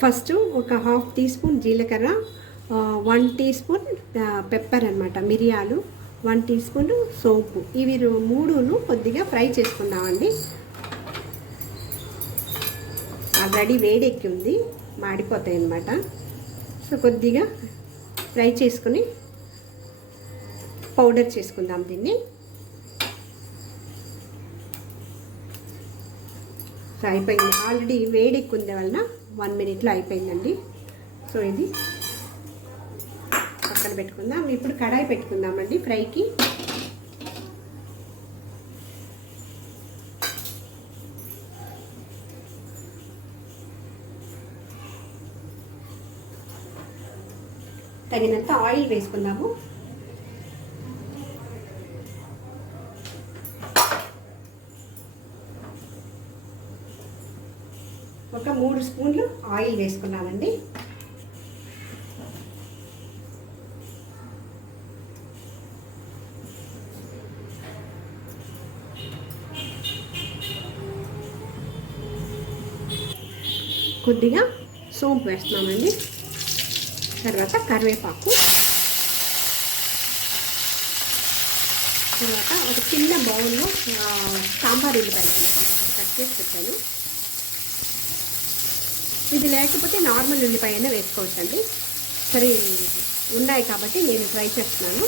First ఒక half tea spoon జీలకర్ర, 1 tea spoon pepper అనమాట, మిరియాలు, 1 టీ స్పూన్ సోంపు, ఇవి మూడును కొద్దిగా ఫ్రై చేసుకుందామండి. ఆల్రెడీ వేడెక్కి ఉంది, మాడిపోతాయి అన్నమాట. సో కొద్దిగా ఫ్రై చేసుకుని పౌడర్ చేసుకుందాం దీన్ని. సో అయిపోయింది, ఆల్రెడీ వేడెక్కుంది వలన 1 మినిట్లో అయిపోయిందండి. సో ఇది పక్కన పెట్టుకుందాం. ఇప్పుడు కడాయి పెట్టుకుందామండి ఫ్రైకి. తగినంత ఆయిల్ వేసుకుందాము. ఒక 3 స్పూన్లు ఆయిల్ వేసుకున్నామండి. కొద్దిగా సోంపు వేస్తున్నామండి. తర్వాత కరివేపాకు, తర్వాత ఒక చిన్న బౌల్లో సాంబార్ ఉల్లిపాయలు కట్ చేసి పెట్టాను. ఇది లేకపోతే నార్మల్ ఉల్లిపాయ అయినా వేసుకోవచ్చండి. సరే ఉన్నాయి కాబట్టి నేను ట్రై చేస్తున్నాను.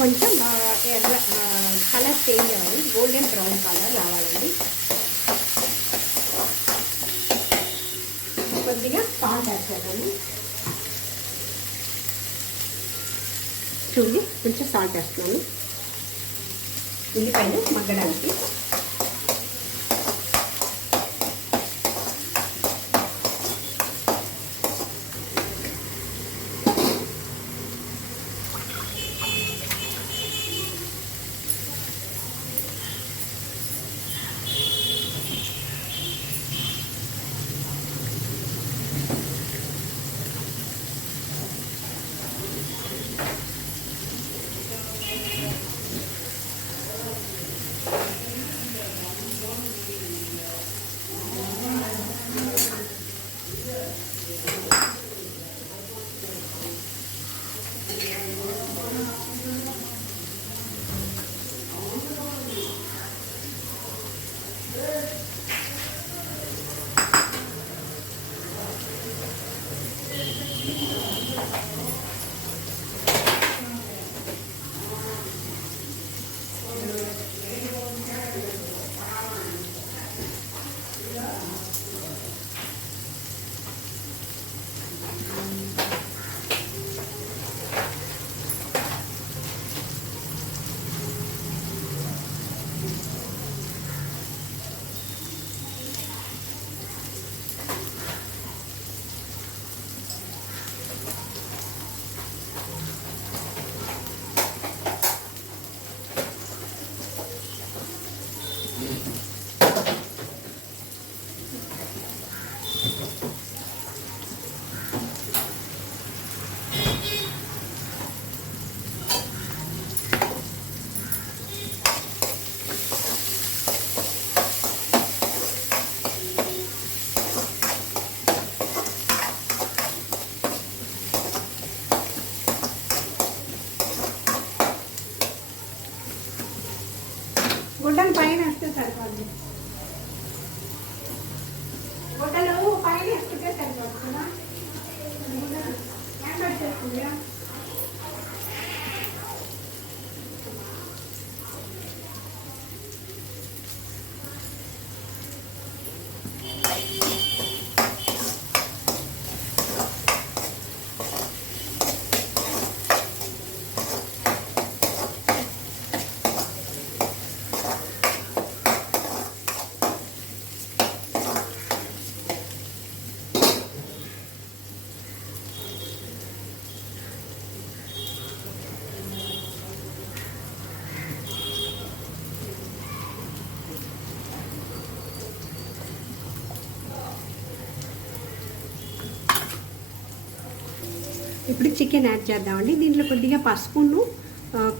కొంచెం ఎర్ర కలర్ చేంజ్ అవ్వాలి, గోల్డెన్ బ్రౌన్ కలర్ రావాలండి. కొద్దిగా సాల్ట్ యాడ్ చేద్దాము. చూడండి, కొంచెం సాల్ట్ వేస్తున్నాను ఉల్లిపాయలు మగ్గడానికి. ఇప్పుడు చికెన్ యాడ్ చేద్దామండి. దీంట్లో కొద్దిగా పసుపును,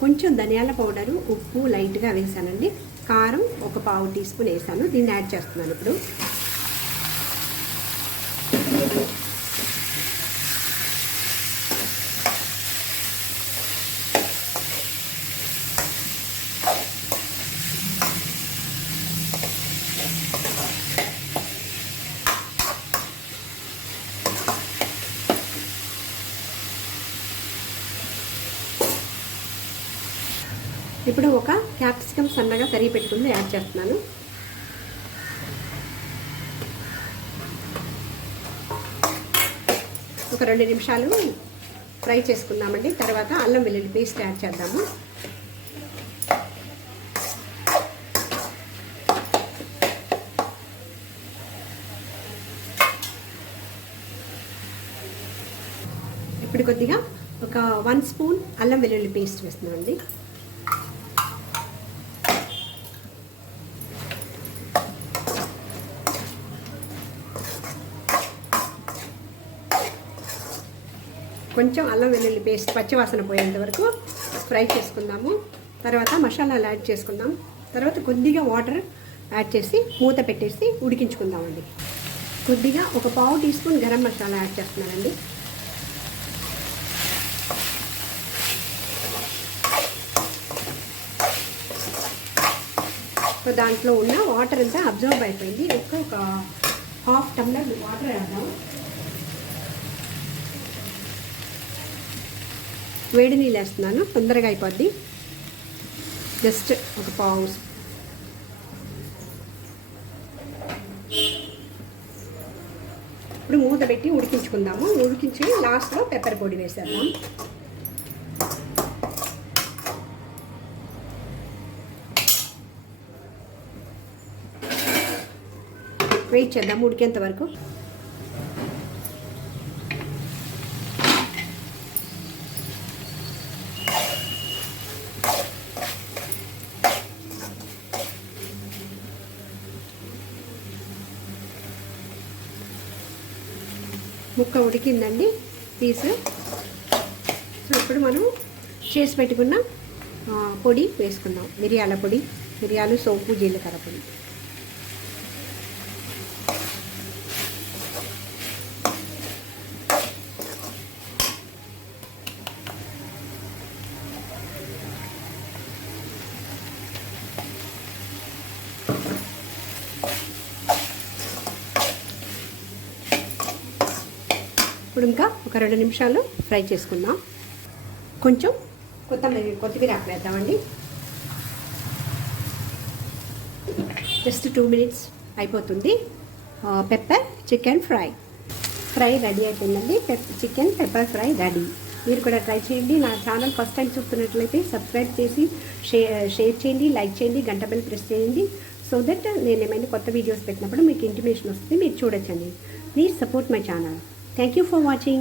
కొంచెం ధనియాల పౌడరు, ఉప్పు లైట్గా వేసానండి. కారం ఒక 1/2 టీ స్పూన్ వేసాను. దీన్ని యాడ్ చేస్తున్నాను ఇప్పుడు. ఇప్పుడు ఒక క్యాప్సికమ్ సన్నగా తరిగి పెట్టుకుంది యాడ్ చేస్తున్నాను. ఒక 2 నిమిషాలు ఫ్రై చేసుకుందామండి. తర్వాత అల్లం వెల్లుల్లి పేస్ట్ యాడ్ చేద్దాము. ఇప్పుడు కొద్దిగా ఒక 1 స్పూన్ అల్లం వెల్లుల్లి పేస్ట్ వేస్తున్నామండి. కొంచెం అల్లం వెల్లుల్లి పేస్ట్ పచ్చివాసన పోయేంత వరకు ఫ్రై చేసుకుందాము. తర్వాత మసాలాలు యాడ్ చేసుకుందాం. తర్వాత కొద్దిగా వాటర్ యాడ్ చేసి మూత పెట్టేసి ఉడికించుకుందామండి. కొద్దిగా ఒక 1/2 teaspoon garam masala add చేస్తున్నానండి. దాంట్లో ఉన్న వాటర్ అంతా అబ్జర్వ్ అయిపోయింది. ఒక 1/2 టమ్లర్ వాటర్ వేద్దాం. వేడి నీళ్ళు వేస్తున్నాను, తొందరగా అయిపోద్ది. జస్ట్ ఒక 1/2. ఇప్పుడు మూత పెట్టి ఉడికించుకుందాము. ఉడికించి లాస్ట్లో పెప్పర్ పొడి వేసేద్దాం. వెయిట్ చేద్దాం ఉడికేంత వరకు. ముక్క ఉడికిందండి పీసు. సో ఇప్పుడు మనం చేసి పెట్టుకున్న పొడి వేసుకుందాం. మిరియాల పొడి, మిరియాలు, సోంపు, జీలకర్ర పొడి. ఇప్పుడు ఇంకా ఒక 2 నిమిషాలు ఫ్రై చేసుకుందాం. కొంచెం కొత్తిమీర వేద్దామండి. జస్ట్ 2 మినిట్స్ అయిపోతుంది. పెప్పర్ చికెన్ ఫ్రై రెడీ అయిపోయిందండి. Chicken pepper fry ready. మీరు కూడా ట్రై చేయండి. నా ఛానల్ ఫస్ట్ టైం చూస్తున్నట్లయితే సబ్స్క్రైబ్ చేసి షేర్ చేయండి, లైక్ చేయండి, గంట బెల్ ప్రెస్ చేయండి. సో దట్ నేను ఏమైనా కొత్త వీడియోస్ పెట్టినప్పుడు మీకు ఇంటిమేషన్ వస్తుంది, మీరు చూడొచ్చండి. Please support my channel. Thank you for watching.